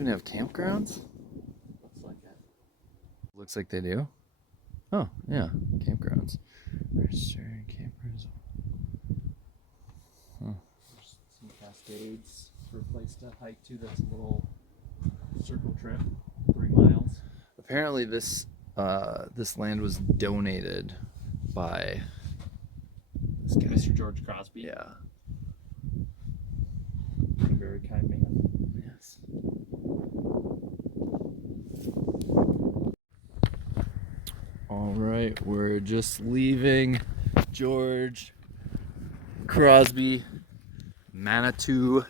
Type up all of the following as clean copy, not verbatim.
even have campgrounds? Looks like it. Looks like they do. Oh, yeah, campgrounds. Registered campers. Huh. There's some cascades for a place to hike to. That's a little circle trip, 3 miles. Apparently this this land was donated by this guy. Mr. George Crosby. Yeah. A very kind man. Yes. All right, we're just leaving George Crosby Monitou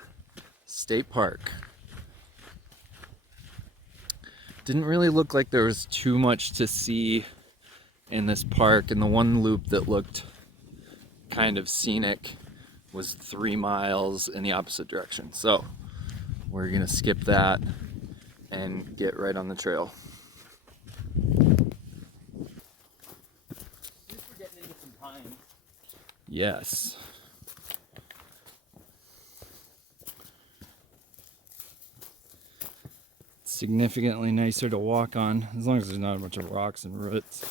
State Park. Didn't really look like there was too much to see in this park, and the one loop that looked kind of scenic was 3 miles in the opposite direction. So we're gonna skip that and get right on the trail. Just for getting into some pine. Yes. Significantly nicer to walk on, as long as there's not a bunch of rocks and roots.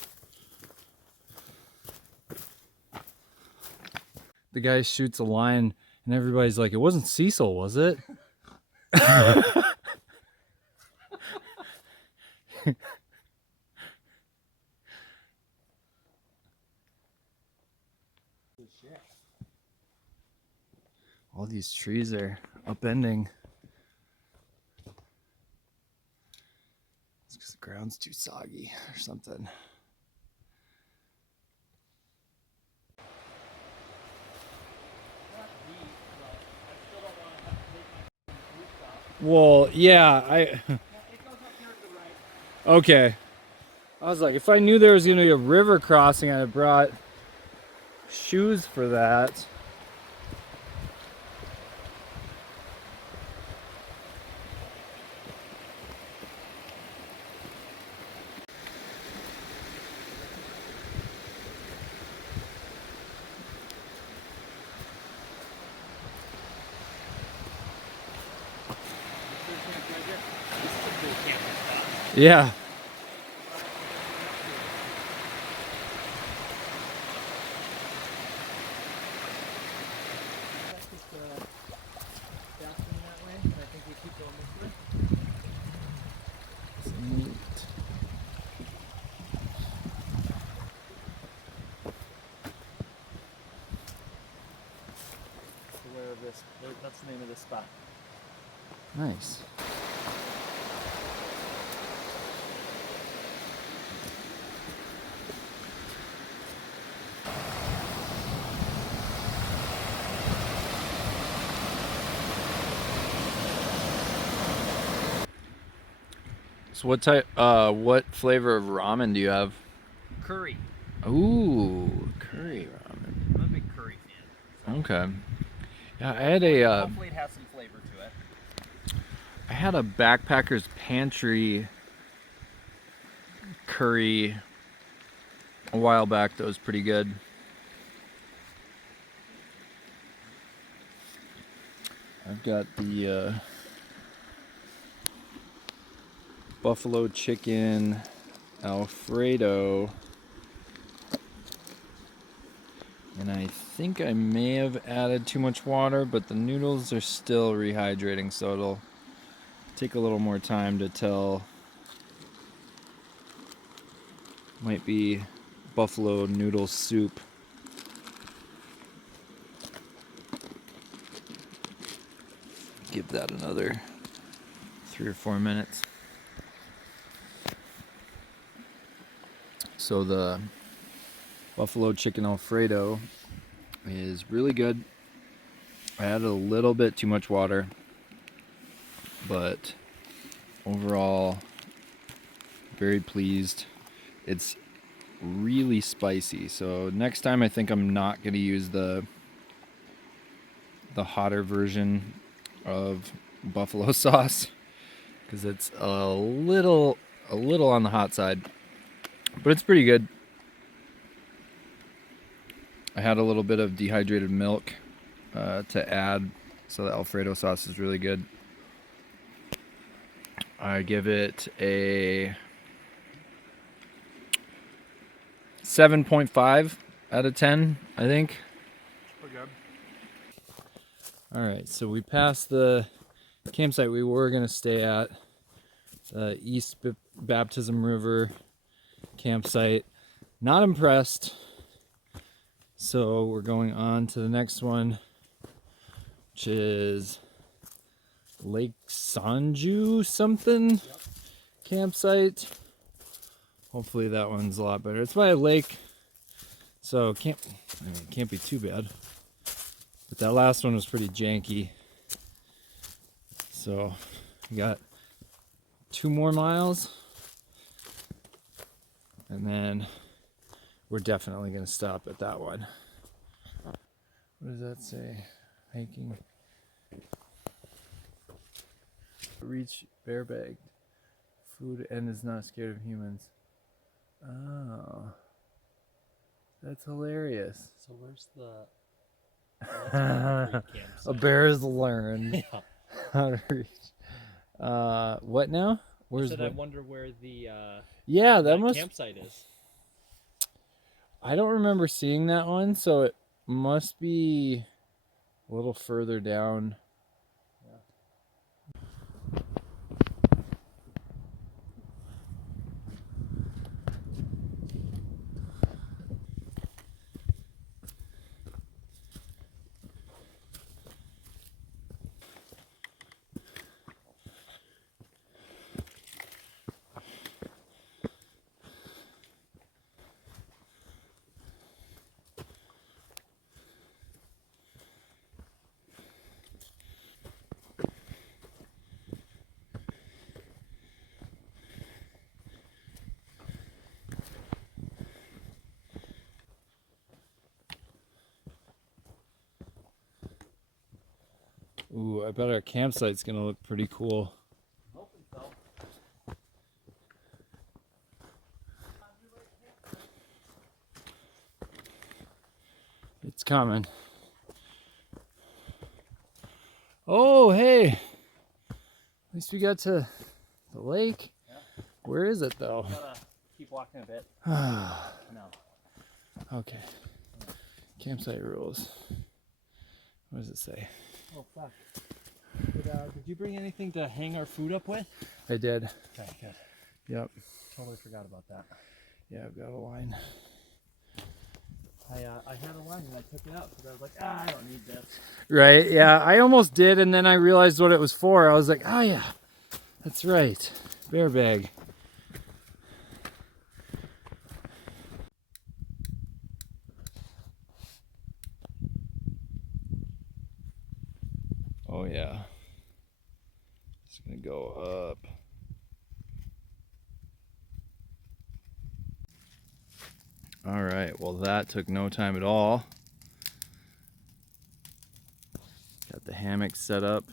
The guy shoots a line and everybody's like, it wasn't Cecil, was it? All these trees are upending. It's because the ground's too soggy or something. Well, yeah, okay. I was like, if I knew there was going to be a river crossing, I'd have brought shoes for that. Yeah. That's the name of this spot. Nice. So what flavor of ramen do you have? Curry. Ooh, curry ramen. I'm a big curry fan. So Okay. Yeah, I had a hopefully it has some flavor to it. I had a Backpacker's Pantry curry a while back that was pretty good. I've got the buffalo chicken Alfredo, and I think I may have added too much water, but the noodles are still rehydrating, so it'll take a little more time to tell. Might be buffalo noodle soup. Give that another 3 or 4 minutes. So the buffalo chicken Alfredo is really good. I added a little bit too much water, but overall very pleased. It's really spicy, so next time I think I'm not going to use the hotter version of buffalo sauce, because it's a little on the hot side, but it's pretty good. I had a little bit of dehydrated milk to add, so the Alfredo sauce is really good. I give it a 7.5 out of 10, I think. We're good. All right, so we passed the campsite we were going to stay at, the East Baptism River campsite. Not impressed. So we're going on to the next one, which is Lake Sanju something campsite. Hopefully that one's a lot better. It's by a lake, so it can't be too bad. But that last one was pretty janky. So we got 2 more miles, and then we're definitely going to stop at that one. What does that say? Hiking. Reach barebagged. Food and is not scared of humans. Oh. That's hilarious. So where's the... Oh, A bear's learned yeah. how to reach. What now? Where's I wonder where the yeah, that must campsite is. I don't remember seeing that one, so it must be a little further down. Ooh, I bet our campsite's gonna look pretty cool. Hoping so. It's coming. Oh, hey! At least we got to the lake. Yeah. Where is it though? Gotta keep walking a bit. No. No. Okay. Campsite rules. What does it say? Oh fuck. Did you bring anything to hang our food up with? I did. Okay, good. Yep. Totally forgot about that. Yeah, I've got a line. I had a line and I took it out because I was like, I don't need this. Right, yeah, I almost did, and then I realized what it was for. I was like, oh yeah, that's right. Bear bag. Oh yeah. It's gonna go up. All right, well that took no time at all. Got the hammock set up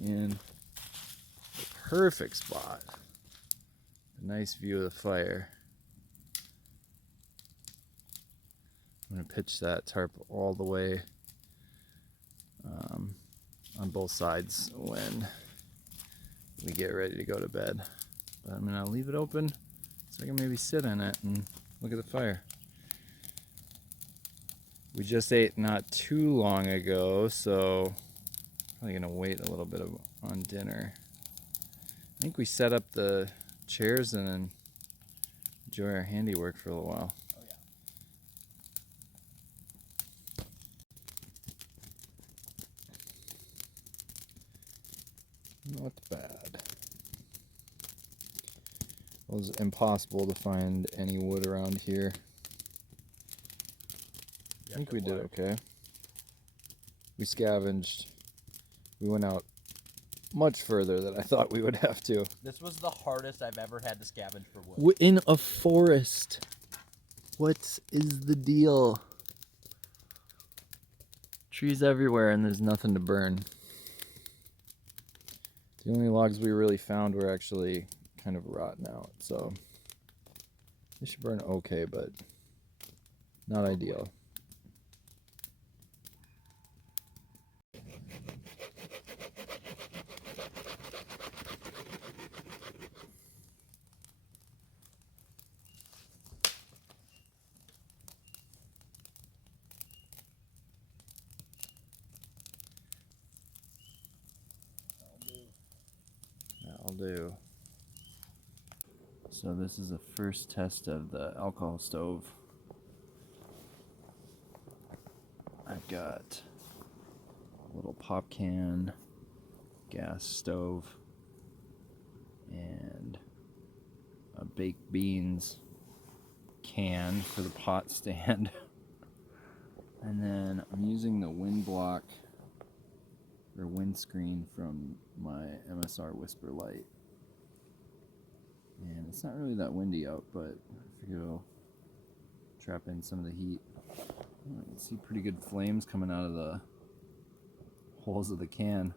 in the perfect spot. A nice view of the fire. I'm gonna pitch that tarp all the way on both sides when we get ready to go to bed. But I'm gonna leave it open so I can maybe sit in it and look at the fire. We just ate not too long ago, so probably gonna wait a little bit on dinner. I think we set up the chairs and then enjoy our handiwork for a little while. Oh yeah. Not bad. It was impossible to find any wood around here. I think we did okay. We scavenged. We went out much further than I thought we would have to. This was the hardest I've ever had to scavenge for wood. In a forest. What is the deal? Trees everywhere and there's nothing to burn. The only logs we really found were actually kind of rotten out, so they should burn okay, but not ideal. do. So this is the first test of the alcohol stove. I've got a little pop can, gas stove, and a baked beans can for the pot stand. And then I'm using the wind block or windscreen from my MSR Whisper light. And it's not really that windy out, but I figure it'll trap in some of the heat. I can see pretty good flames coming out of the holes of the can.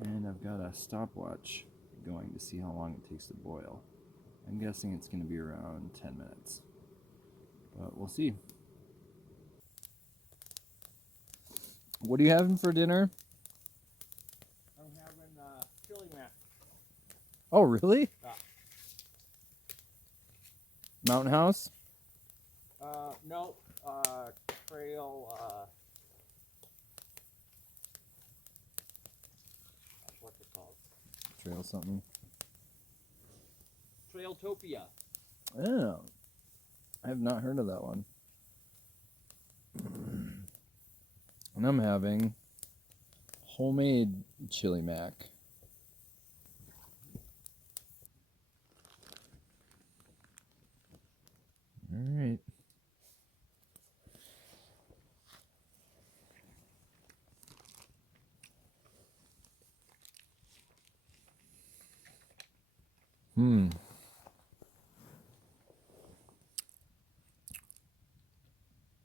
And I've got a stopwatch going to see how long it takes to boil. I'm guessing it's going to be around 10 minutes. But we'll see. What are you having for dinner? I'm having chili mac. Oh, really? Yeah. Mountain House? No, trail, what's it called? Trail something. Trailtopia. Oh, I have not heard of that one. And I'm having homemade chili mac. All right.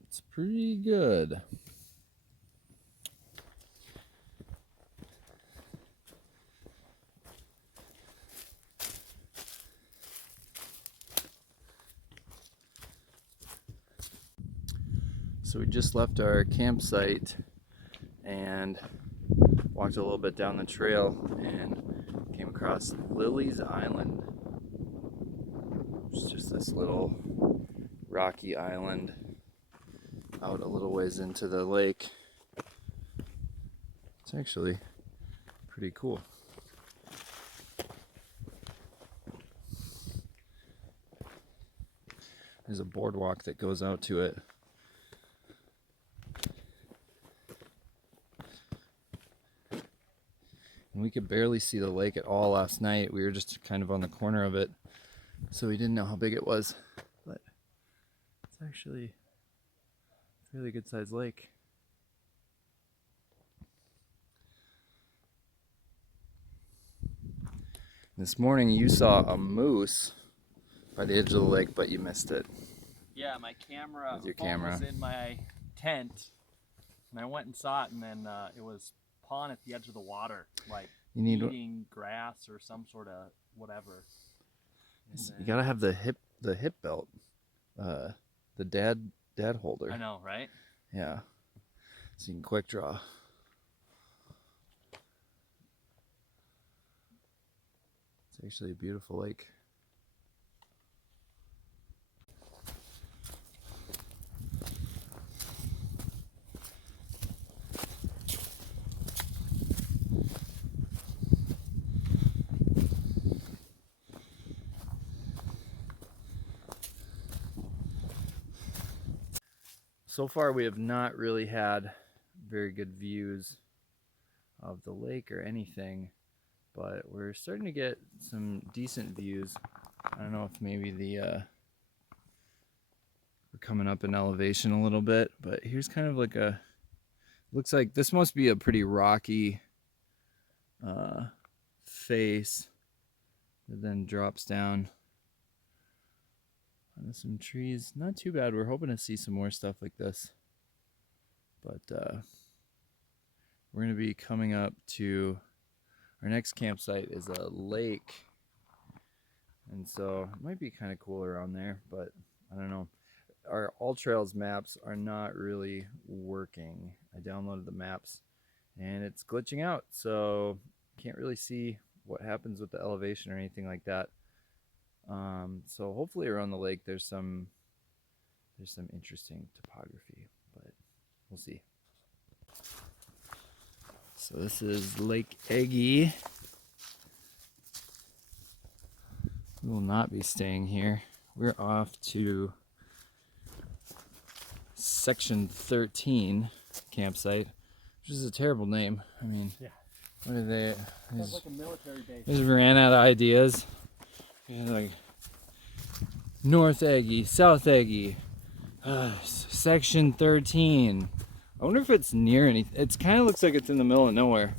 It's pretty good. So we just left our campsite and walked a little bit down the trail and came across Lily's Island. It's just this little rocky island out a little ways into the lake. It's actually pretty cool. There's a boardwalk that goes out to it. And we could barely see the lake at all last night. We were just kind of on the corner of it, so we didn't know how big it was. But it's actually a really good sized lake. This morning you saw a moose by the edge of the lake, but you missed it. Yeah, my camera, With your phone camera. was in my tent, and I went and saw it, and then it was pond at the edge of the water, like You need eating grass or some sort of whatever. And you then- gotta have the hip belt, the dad holder. I know, right? Yeah, so you can quick draw. It's actually a beautiful lake. So far we have not really had very good views of the lake or anything, but we're starting to get some decent views. I don't know if maybe we're coming up in elevation a little bit, but here's kind of like looks like this must be a pretty rocky face that then drops down onto some trees. Not too bad. We're hoping to see some more stuff like this, but we're going to be coming up to our next campsite is a lake, and so it might be kind of cool around there, but I don't know. Our All Trails maps are not really working. I downloaded the maps and it's glitching out, so can't really see what happens with the elevation or anything like that. So hopefully around the lake there's some interesting topography, but we'll see. So this is Lake Eggy. We will not be staying here. We're off to Section 13 campsite, which is a terrible name. I mean, Yeah. what are they? Sounds like a military base. They just ran out of ideas. Like North Eggy, South Eggy, Section 13. I wonder if it's near anything. It kind of looks like it's in the middle of nowhere.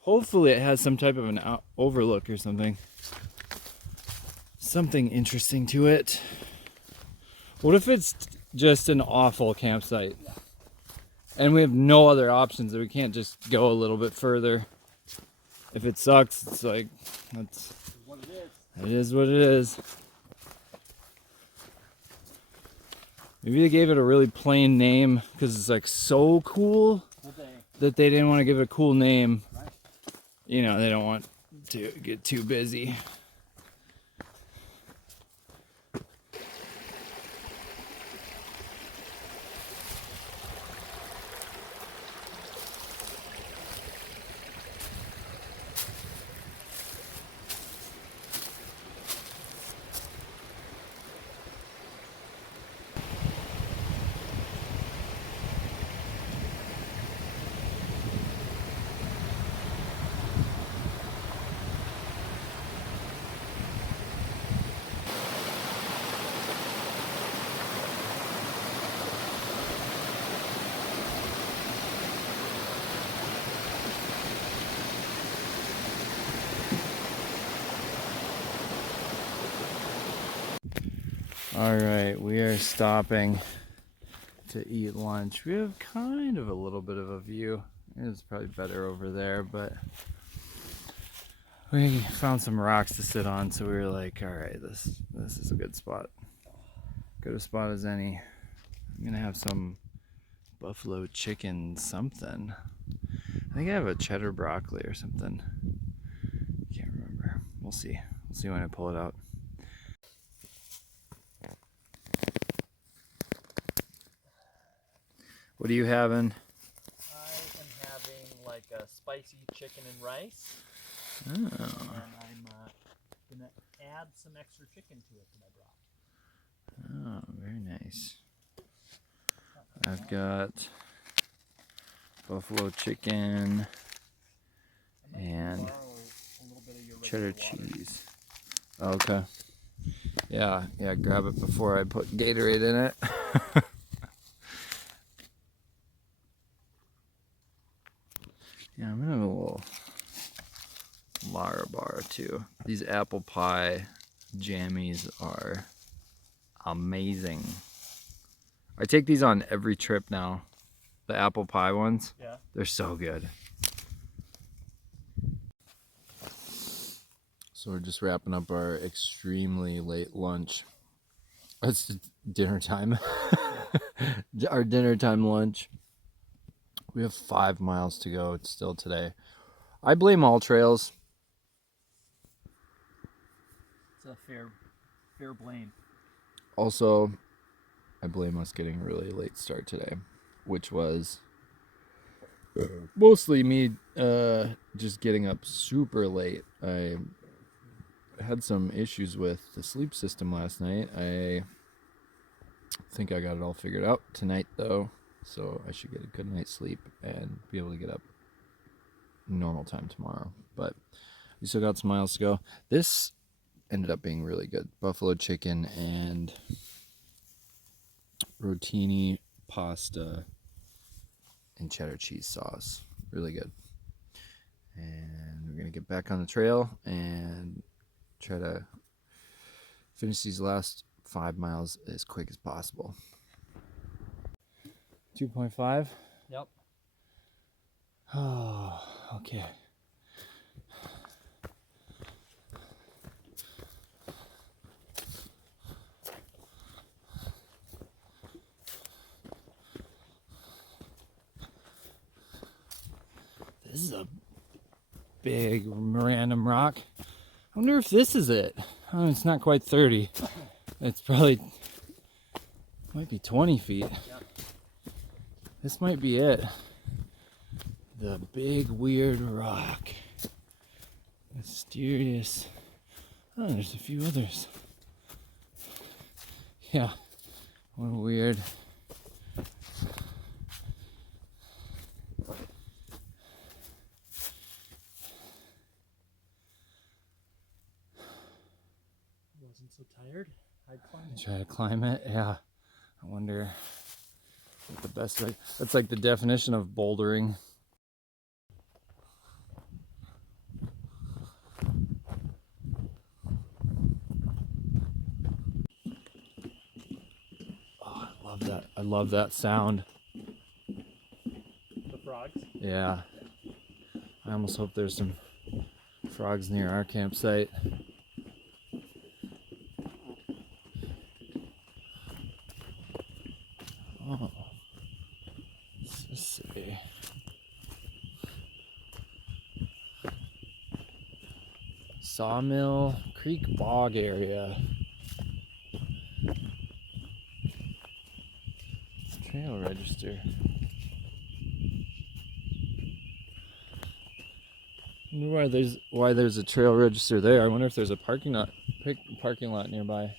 Hopefully it has some type of an overlook or something. Something interesting to it. What if it's just an awful campsite? And we have no other options, that we can't just go a little bit further. If it sucks, it's like, that's What it is. it is what it is. Maybe they gave it a really plain name because it's like so cool that they didn't want to give it a cool name. Right. You know, they don't want to get too busy. All right, we are stopping to eat lunch. We have kind of a little bit of a view. It's probably better over there, but we found some rocks to sit on, so we were like, all right, this is a good spot. Good a spot as any. I'm gonna have some buffalo chicken something. I think I have a cheddar broccoli or something. Can't remember. We'll see. We'll see when I pull it out. What are you having? I am having like a spicy chicken and rice. Oh. And I'm gonna add some extra chicken to it that I brought. Oh, very nice. I've got buffalo chicken and cheddar cheese. Okay. Yeah, grab it before I put Gatorade in it. Yeah, I'm gonna have a little Lara bar too. These apple pie jammies are amazing. I take these on every trip now. The apple pie ones. Yeah. They're so good. So we're just wrapping up our extremely late lunch. It's dinner time. Our dinner time lunch. We have 5 miles to go. It's still today. I blame all trails. It's a fair blame. Also, I blame us getting a really late start today, which was mostly me just getting up super late. I had some issues with the sleep system last night. I think I got it all figured out tonight, though. So I should get a good night's sleep and be able to get up normal time tomorrow. But we still got some miles to go. This ended up being really good. Buffalo chicken and rotini pasta and cheddar cheese sauce. Really good. And we're going to get back on the trail and try to finish these last 5 miles as quick as possible. 2.5? Yep. Oh, okay. This is a big random rock. I wonder if this is it. Oh, it's not quite 30. It's probably, might be 20 feet. Yep. This might be it. the big weird rock. Mysterious. Oh, there's a few others. Yeah, what weird. Wasn't so tired. I'd climb it. Try to climb it. Yeah. I wonder what the best way. That's like the definition of bouldering. Oh, I love that. I love that sound. The frogs? Yeah. I almost hope there's some frogs near our campsite. Oh. What's this say? Sawmill Creek Bog area. Trail register. I wonder why there's a trail register there. I wonder if there's a parking lot nearby.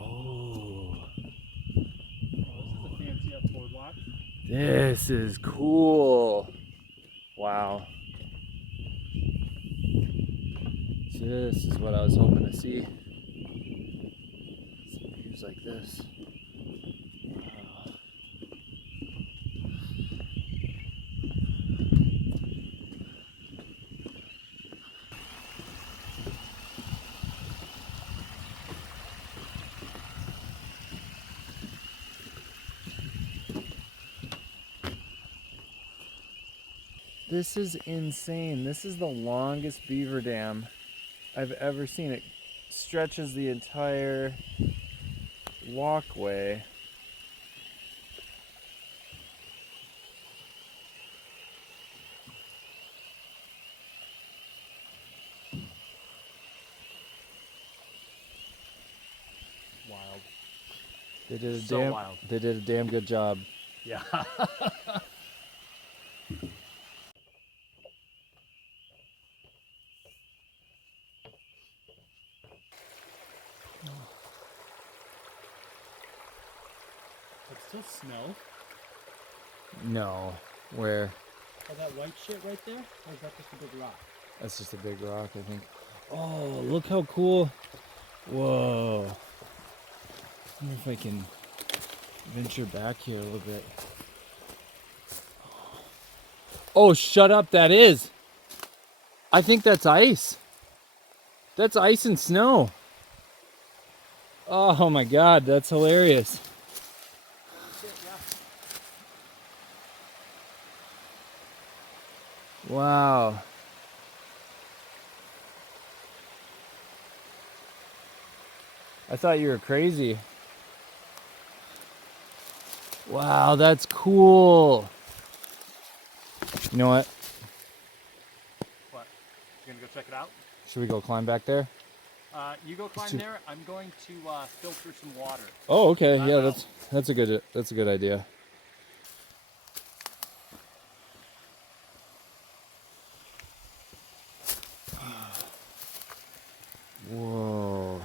Oh, This is a fancy boardwalk. this is cool. Wow. This is what I was hoping to see. Some views like this. Wow. This is insane. This is the longest beaver dam I've ever seen. It stretches the entire walkway. Wild. They did a So damn wild. They did a damn good job. Yeah. It's still snow. No. Where? Oh, that white shit right there? Or is that just a big rock? That's just a big rock, I think. Oh, look how cool. Whoa. I wonder if I can venture back here a little bit. Oh, shut up. That is. I think that's ice. That's ice and snow. Oh my God, that's hilarious. Shit, yeah. Wow. I thought you were crazy. Wow, that's cool. You know what? What? You gonna go check it out? Should we go climb back there? You go climb there. I'm going to filter some water. Oh, okay. I'm Yeah, out. that's a good idea. Whoa.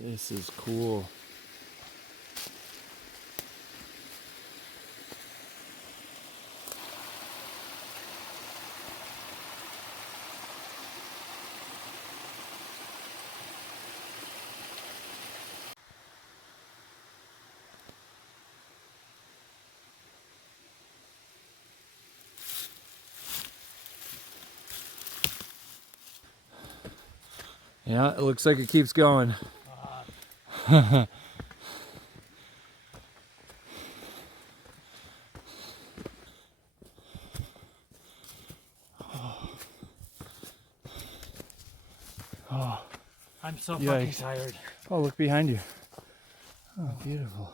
This is cool. Yeah, it looks like it keeps going. Oh, I'm so Yikes. fucking tired. oh, look behind you. Oh, beautiful.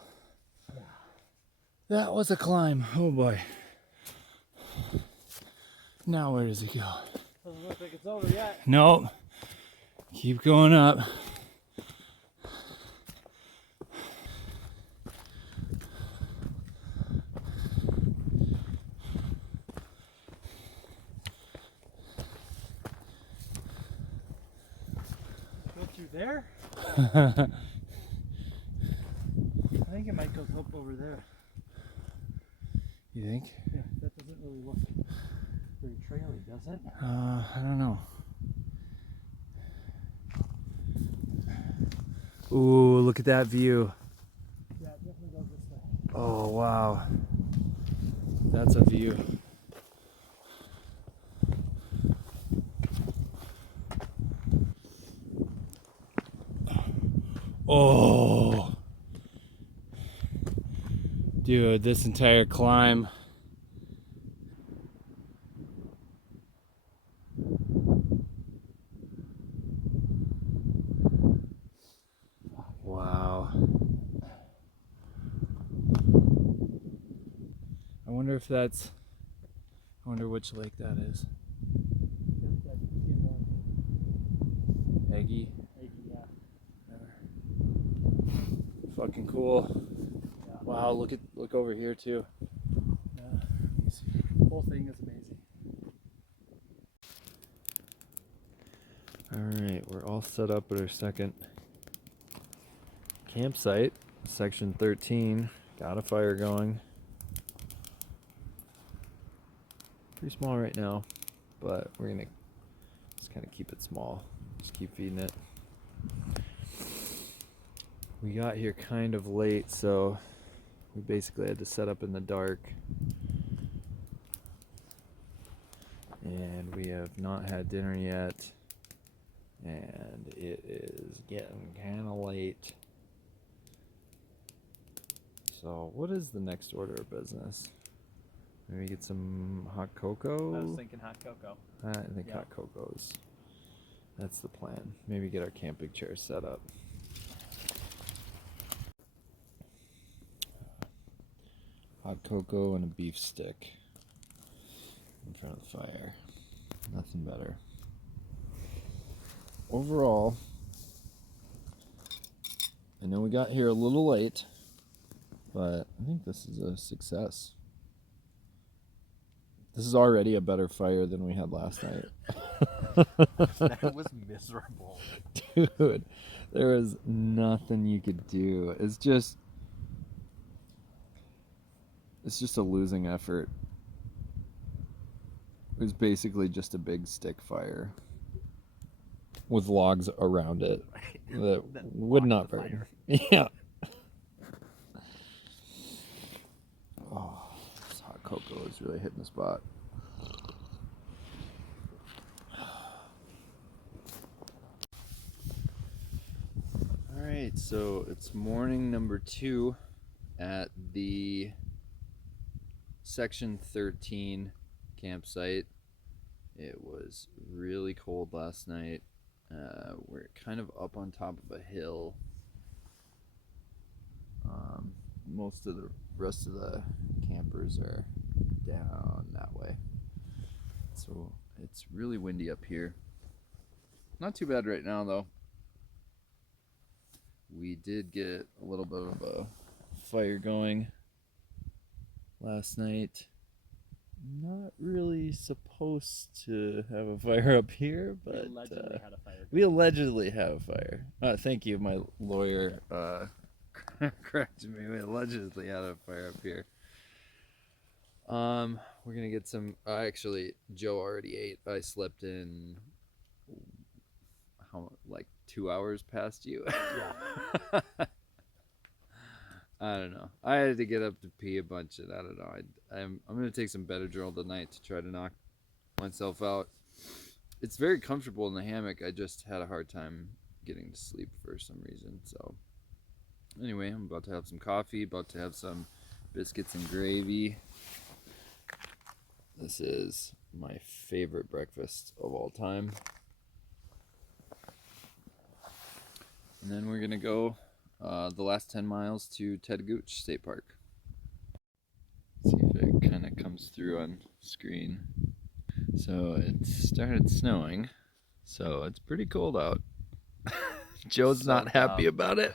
That was a climb. Oh boy. Now where does it go? Doesn't look like it's over yet. Nope. Keep going up. Go through there? I think it might go up over there. You think? Yeah, that doesn't really look very traily, does it? I don't know. Ooh, look at that view. Yeah, it definitely goes this way. Oh, wow. That's a view. Oh. Dude, this entire climb. Wow. I wonder if that's... I wonder which lake that is. That's that Indian one. Eggy. Yeah. Fucking cool. Yeah. Wow, look over here too. Yeah. The whole thing is amazing. Alright, we're all set up at our second campsite, section 13. Got a fire going. Pretty small right now, but we're gonna just kind of keep it small. Just keep feeding it. We got here kind of late, so we basically had to set up in the dark. And we have not had dinner yet. And it is getting kind of late. So what is the next order of business? Maybe get some hot cocoa? I was thinking hot cocoa. I think hot cocoa's. That's the plan. Maybe get our camping chair set up. Hot cocoa and a beef stick in front of the fire. Nothing better. Overall, I know we got here a little late, but I think this is a success. This is already a better fire than we had last night. That was miserable. Dude, there was nothing you could do. It's just a losing effort. It was basically just a big stick fire with logs around it that would not burn. Yeah. Oh, this hot cocoa is really hitting the spot. All right, so it's morning number 2 at the section 13 campsite. It was really cold last night. We're kind of up on top of a hill. Most of the rest of the campers are down that way. So it's really windy up here. Not too bad right now though. We did get a little bit of a fire going last night. Not really supposed to have a fire up here, but we allegedly had a fire. Thank you, my lawyer corrected me. We allegedly had a fire up here. We're gonna get some. Actually, Joe already ate. I slept in like 2 hours past you. Yeah. I don't know. I had to get up to pee a bunch, and I don't know. I'm gonna take some Benadryl tonight to try to knock myself out. It's very comfortable in the hammock. I just had a hard time getting to sleep for some reason. So anyway, I'm about to have some coffee. About to have some biscuits and gravy. This is my favorite breakfast of all time. And then we're gonna go the last 10 miles to Tettegouche State Park. See if it kind of comes through on screen. So it started snowing, so it's pretty cold out. Joe's So not happy dumb. about it.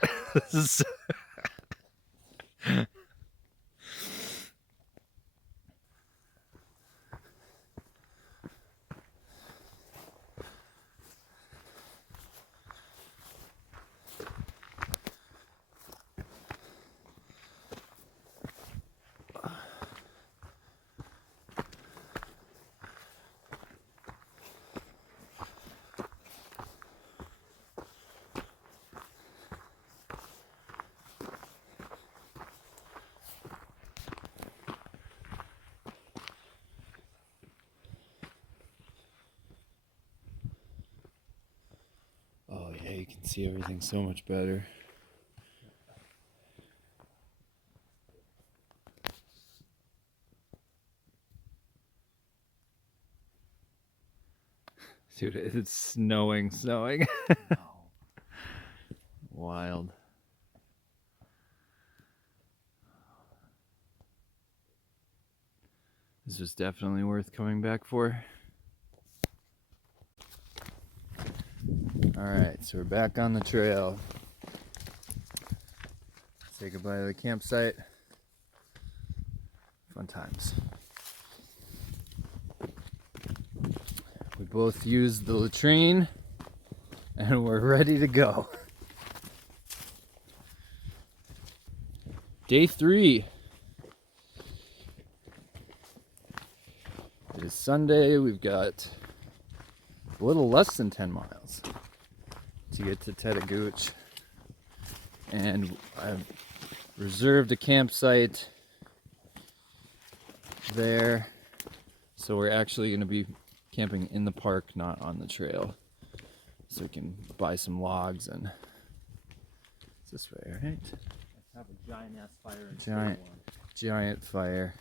Oh yeah, you can see everything so much better. Dude, it's snowing. Wild. This was definitely worth coming back for. Alright, so we're back on the trail. Say goodbye to the campsite. Fun times. We both used the latrine and we're ready to go. Day 3. It is Sunday. We've got a little less than 10 miles to get to Tettegouche. And I've reserved a campsite there. So we're actually going to be camping in the park, not on the trail. So we can buy some logs and... It's this way, right? Let's have a giant ass fire and Giant fire.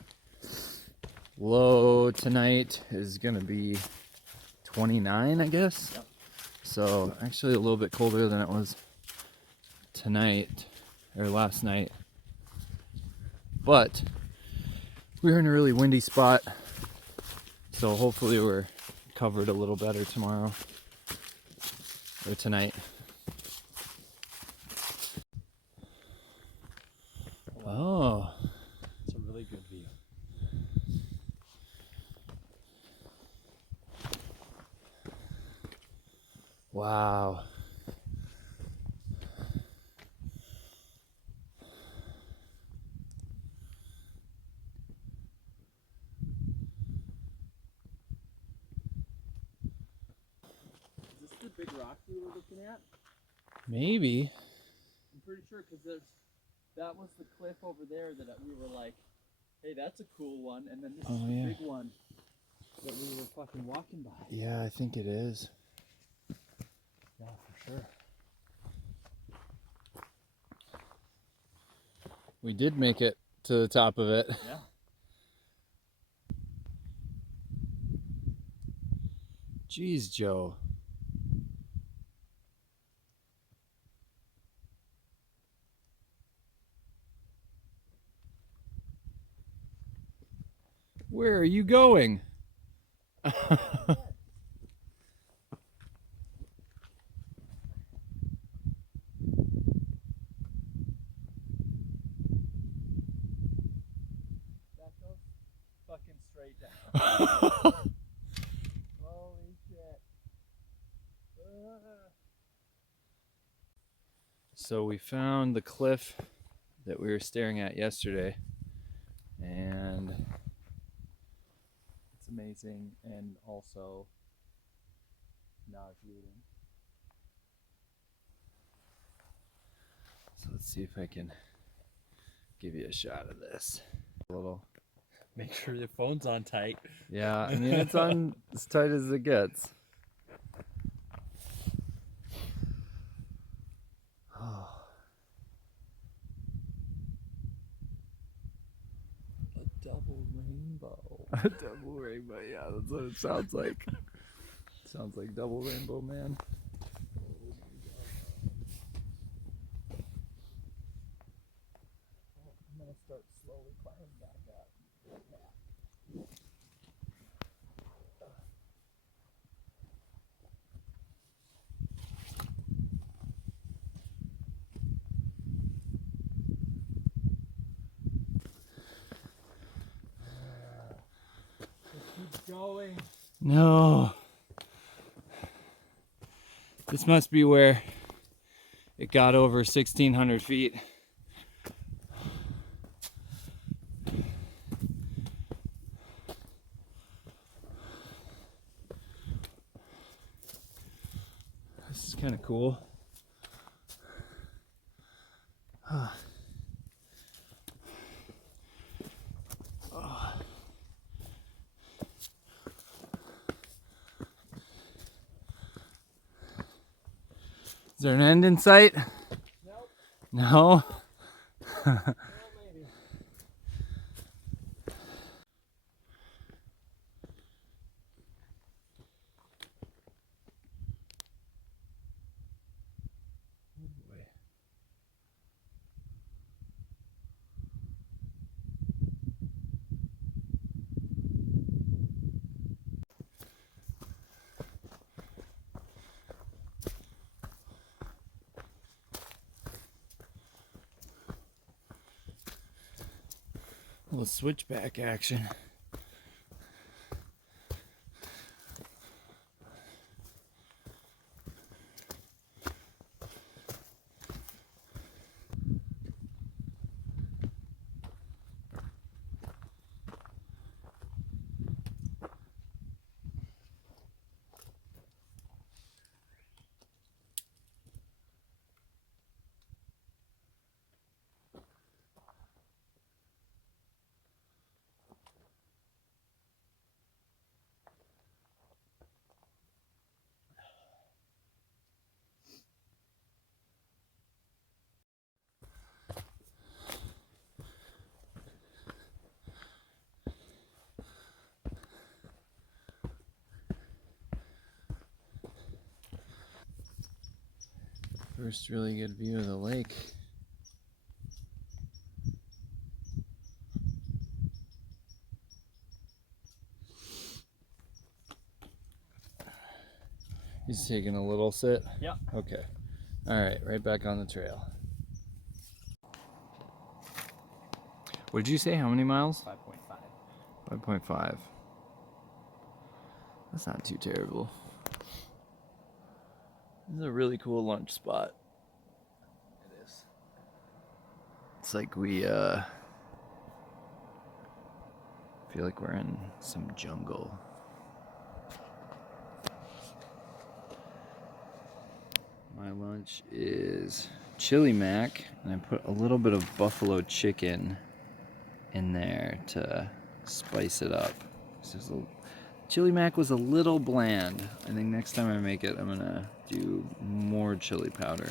Low tonight is gonna be 29, I guess. Yep. So actually a little bit colder than it was tonight or last night. But we're in a really windy spot, so hopefully we're covered a little better tomorrow or tonight. Oh, it's a really good view. wow. Is this the big rock we were looking at? Maybe. I'm pretty sure because that was the cliff over there that we were like, hey, that's a cool one, and then this is the big one that we were fucking walking by. Yeah, I think it is. Yeah, for sure. We did make it to the top of it. Yeah. Jeez, Joe. Where are you going? That goes fucking straight down. Holy shit. So we found the cliff that we were staring at yesterday, and It's amazing and also nauseating. so let's see if I can give you a shot of this. A little. Make sure your phone's on tight. Yeah, I mean it's on as tight as it gets. Oh. A double rainbow. A double rainbow, yeah, that's what it sounds like. Sounds like double rainbow, man. I'm gonna start slowly climbing back up. going. No. This must be where it got over 1,600 feet. This is kind of cool. Is there an end in sight? Nope. No? Well, maybe. A little switchback action. First really good view of the lake. He's taking a little sit? Yep. Okay. Alright, right back on the trail. What did you say? How many miles? 5.5. 5.5. That's not too terrible. This is a really cool lunch spot. It is. It's like we feel like we're in some jungle. My lunch is chili mac, and I put a little bit of buffalo chicken in there to spice it up. Chili mac was a little bland. I think next time I make it, I'm gonna do more chili powder.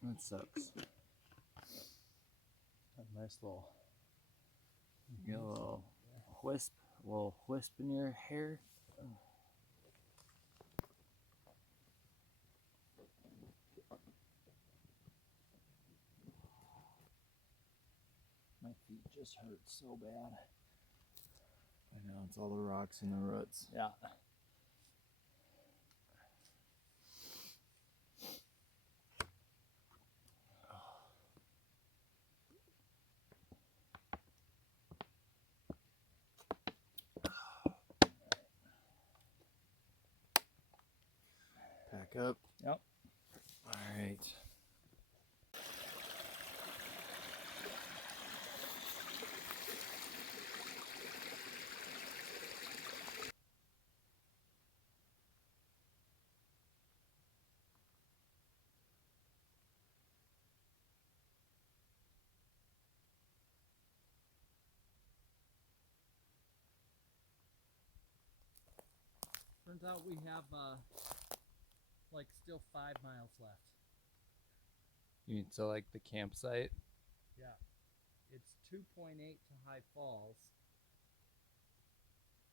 That sucks. A nice little. You get a little wisp in your hair. My feet just hurt so bad. I know, it's all the rocks and the roots. Yeah. Pack up. Yep. All right. Turns out we have like still 5 miles left. You mean to like the campsite? Yeah. It's 2.8 to High Falls.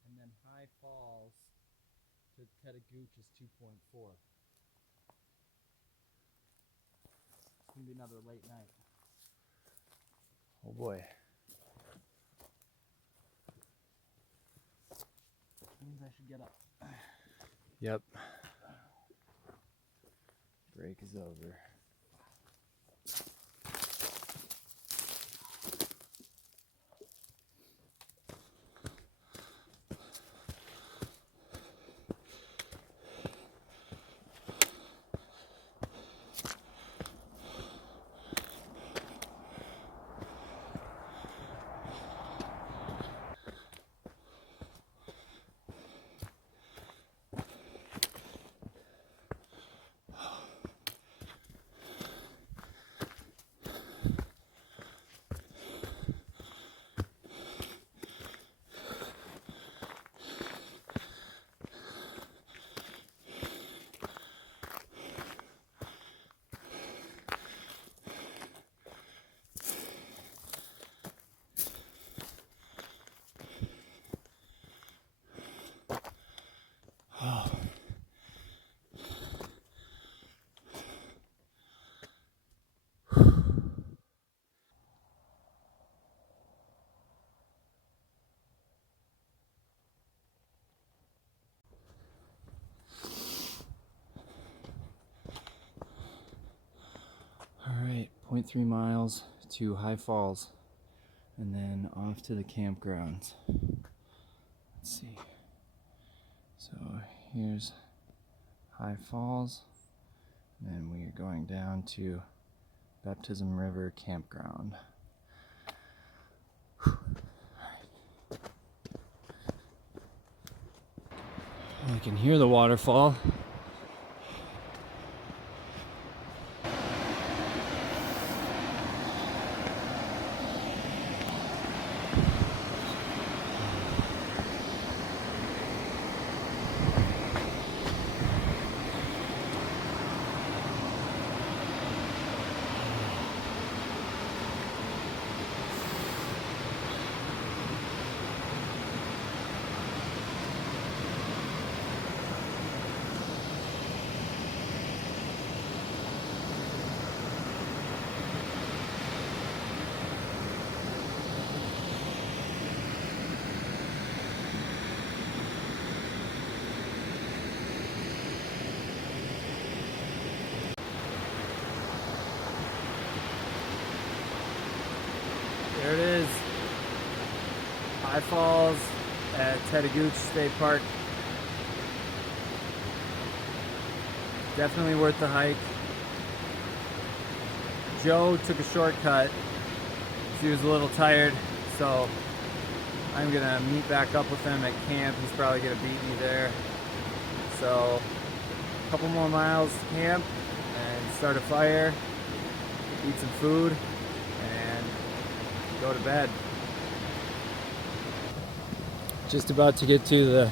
And then High Falls to Tettegouche is 2.4. It's gonna be another late night. Oh boy. Means I should get up. Yep. Break is over. Alright, 0.3 miles to High Falls, and then off to the campgrounds. Let's see. So here's High Falls, and then we are going down to Baptism River Campground. I can hear the waterfall. There it is, High Falls at Tettegouche State Park. Definitely worth the hike. Joe took a shortcut. He was a little tired, so I'm gonna meet back up with him at camp. He's probably gonna beat me there. So a couple more miles to camp and start a fire, eat some food, and go to bed. Just about to get to the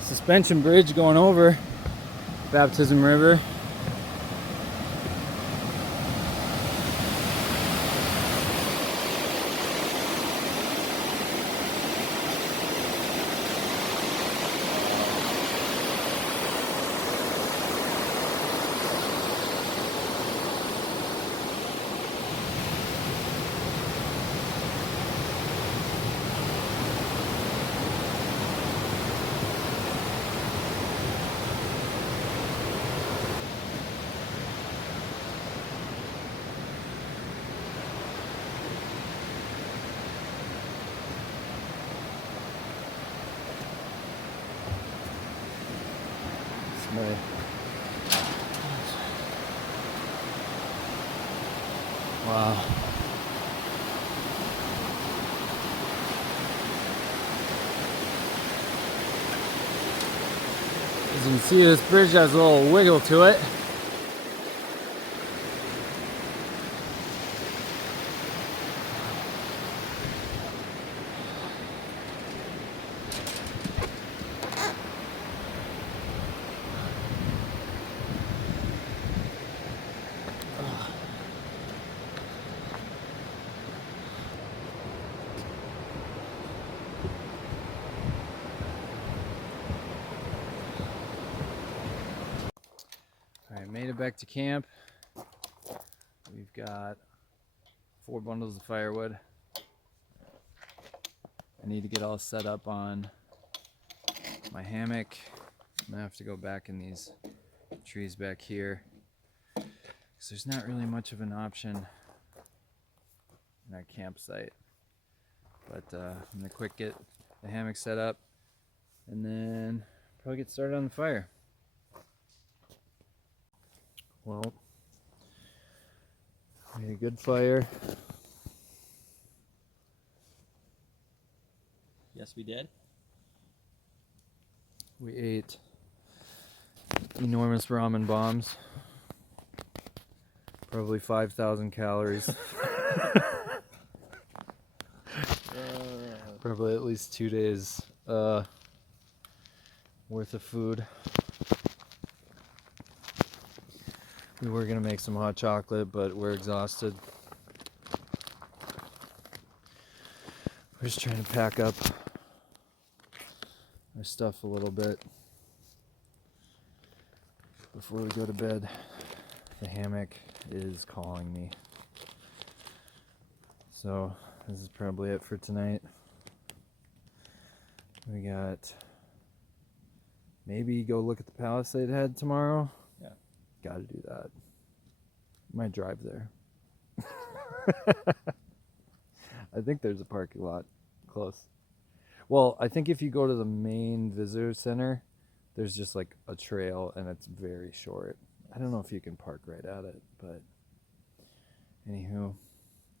suspension bridge going over Baptism River. Right. Wow. As you can see, this bridge has a little wiggle to it. it back to camp. We've got 4 bundles of firewood. I need to get all set up on my hammock. I'm gonna have to go back in these trees back here because there's not really much of an option in our campsite. But I'm gonna quick get the hammock set up and then probably get started on the fire. Well, we had a good fire. Yes, we did. We ate enormous ramen bombs. Probably 5,000 calories. Probably at least 2 days worth of food. We were gonna make some hot chocolate, but we're exhausted. We're just trying to pack up our stuff a little bit before we go to bed. The hammock is calling me. So this is probably it for tonight. We got maybe go look at the Palisade Head tomorrow. Yeah. Gotta do that. Might drive there. I think there's a parking lot close. Well, I think if you go to the main visitor center, there's just like a trail and it's very short. I don't know if you can park right at it, but anywho,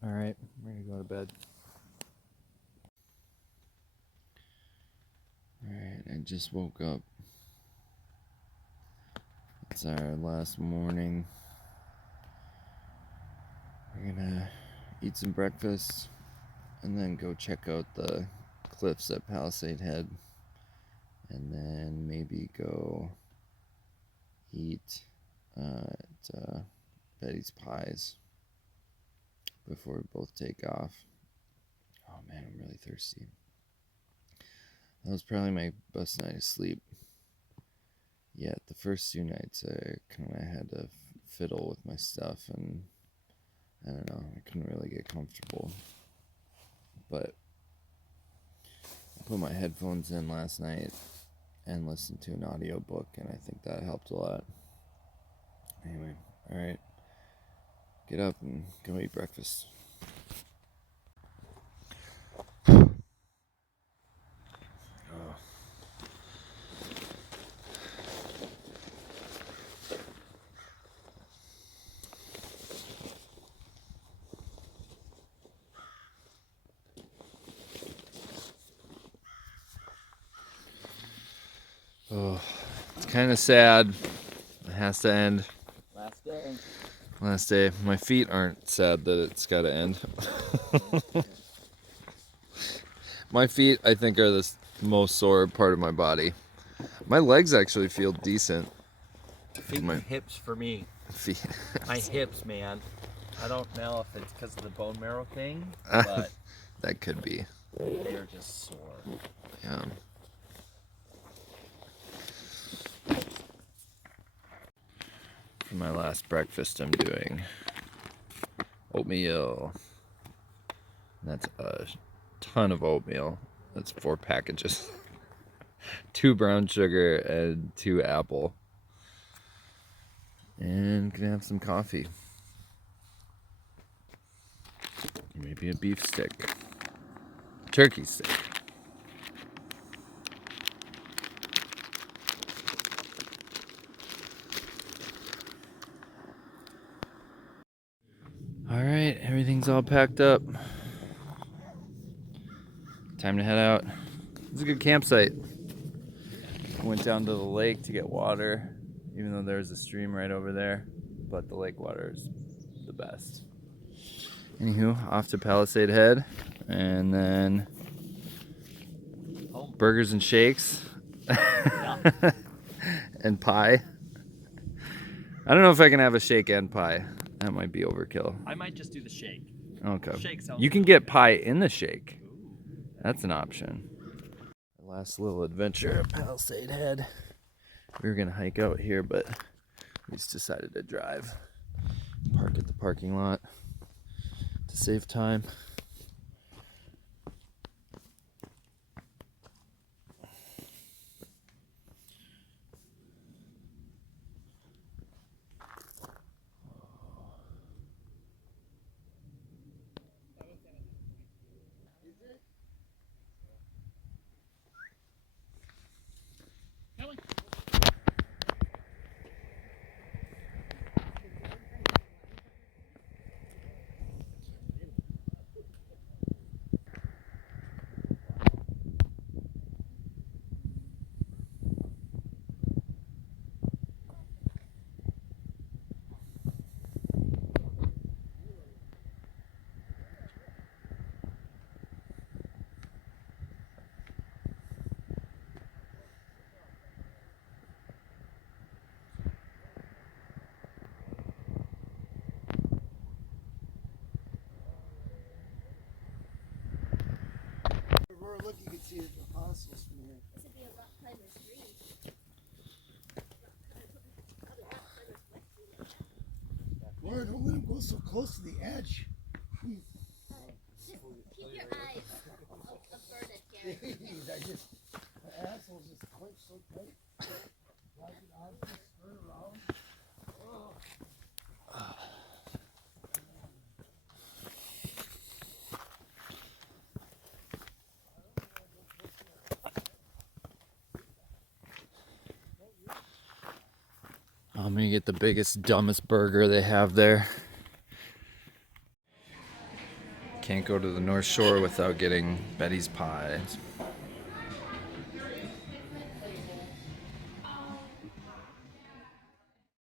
all right, we're gonna go to bed. All right, I just woke up. It's our last morning. We're gonna eat some breakfast and then go check out the cliffs at Palisade Head, and then maybe go eat at Betty's Pies before we both take off. Oh man, I'm really thirsty. That was probably my best night of sleep yet. The first 2 nights I kind of had to fiddle with my stuff, and I don't know, I couldn't really get comfortable. But I put my headphones in last night and listened to an audiobook, and I think that helped a lot. Anyway, alright. Get up and go eat breakfast. Oh, it's kind of sad. It has to end. Last day. Last day. My feet aren't sad that it's got to end. My feet, I think, are the most sore part of my body. My legs actually feel decent. Feet and hips for me. Feet. My hips, man. I don't know if it's because of the bone marrow thing, but that could be. They are just sore. Yeah. For my last breakfast, I'm doing oatmeal. That's a ton of oatmeal. That's 4 packages. 2 brown sugar and 2 apple. And gonna have some coffee. Maybe a beef stick. Turkey stick. Alright, everything's all packed up. Time to head out. It's a good campsite. I went down to the lake to get water, even though there's a stream right over there, but the lake water is the best. Anywho, off to Palisade Head, and then burgers and shakes. And pie. I don't know if I can have a shake and pie. That might be overkill. I might just do the shake. Okay. Shake sounds You can get pie in the shake. That's an option. Last little adventure at Palisade Head. We were gonna hike out here, but We just decided to drive, park at the parking lot to save time. Look, you can see the fossils from here. This would be a rock climber's dream. Lord, don't let him go so close to the edge. Just keep your eyes averted, Gary. Jeez, my asshole's just clenched so tight. I can just turn around. I'm gonna get the biggest, dumbest burger they have there. Can't go to the North Shore without getting Betty's Pies.